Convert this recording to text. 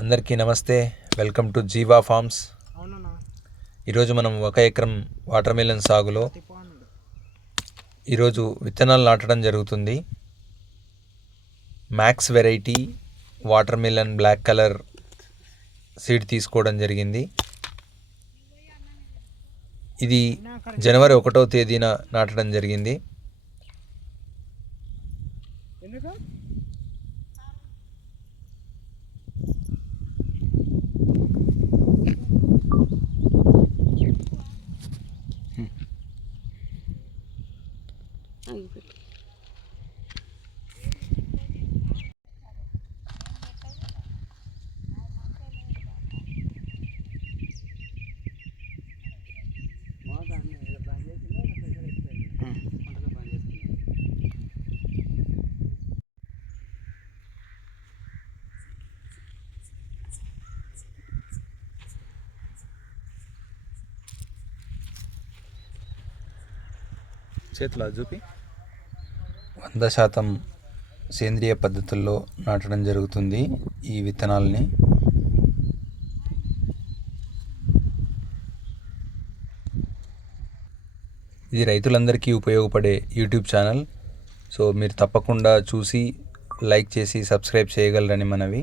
అందరికీ నమస్తే. Welcome to Jeeva farms. ఈరోజు మనం 1 ఎకరం వాటర్ మిలన్ సాగులో ఈరోజు విత్తనాలు నాటడం జరుగుతుంది. Max variety watermelon black colour seed తీసుకోవడం జరిగింది. ఇది జనవరి 1వ తేదీన నాటడం జరిగింది. చేతిలో చూపి 100% సేంద్రియ పద్ధతుల్లో నాటడం జరుగుతుంది ఈ విత్తనాలని. ఇది రైతులందరికీ ఉపయోగపడే యూట్యూబ్ ఛానల్. సో మీరు తప్పకుండా చూసి లైక్ చేసి సబ్స్క్రైబ్ చేయగలరని మనవి.